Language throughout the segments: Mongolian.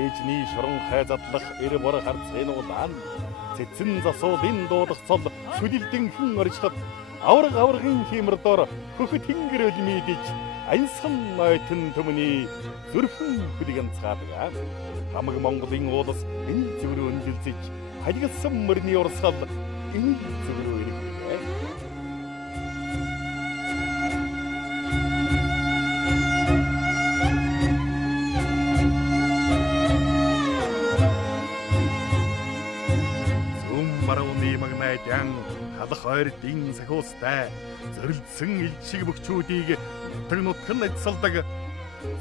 ээжний шорон хайзадлах эр бор харцэнуудaan цэцэн засуулын дуудах цол сүлэлдэнхэн орчлоод аврагын химэрдор хөхөт хингэр өлмидэж аньсан нойтон төмний зүрхэн хүлгэн цаадаг. Хамаг Монголын уулас энэ зүрөө өнжилж хайлгсан мөрний урсгал энэ зүрөө иргэдэг. Барууны магнайтян халах ойрдын сахиустай зөрлөсөн илчиг бөхчүүдийг нутган ажилладаг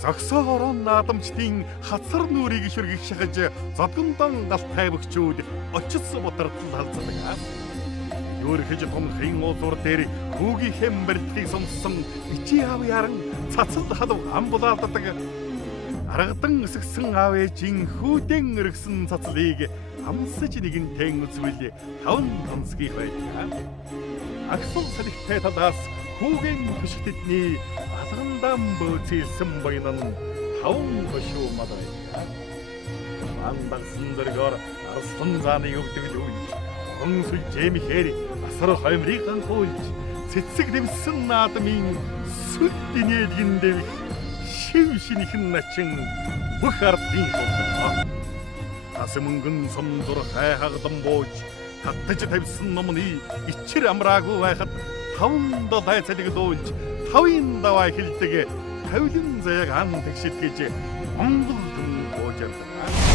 зогсоорон наадамчдын хацар нүрийг шүргэх шахаж зодгондон галтай бөхчүүд очсон бодортол халздаг. Юурхэж томхын уулуур дээр хүүгийн хэмбэртгийг сонссон ичи аав яран цацал халав амбулаалдаг. Аргадан өсгсөн аав ээжийн хүүдэн өргсөн цацлыг амсаж нэгэнтэн үзвэл таван тонцгийг байдаг. Агсал салхитай талаас хүүгийн төшөлтөдний алгандан бөөцөлсөн баянан таван хөшөө мадаг. Мандагсан дөргөр арслан зааны өвдөглүүлж, онсул жемихээр асар хоймрыг ганхуулж, цэцэг дэвсэн наадмын сүд динэдгэн дэвх шив шинхэн начин бүх ардын болдог. Асмөнгөн сомзор хайхагдан бууж татж тавьсан номны ичэр амраагүй байхад таван далай цалигдуулж тавын даваа хилдэг тавлин заяг ан тэгшид гэж Монгол хүн боожардаг.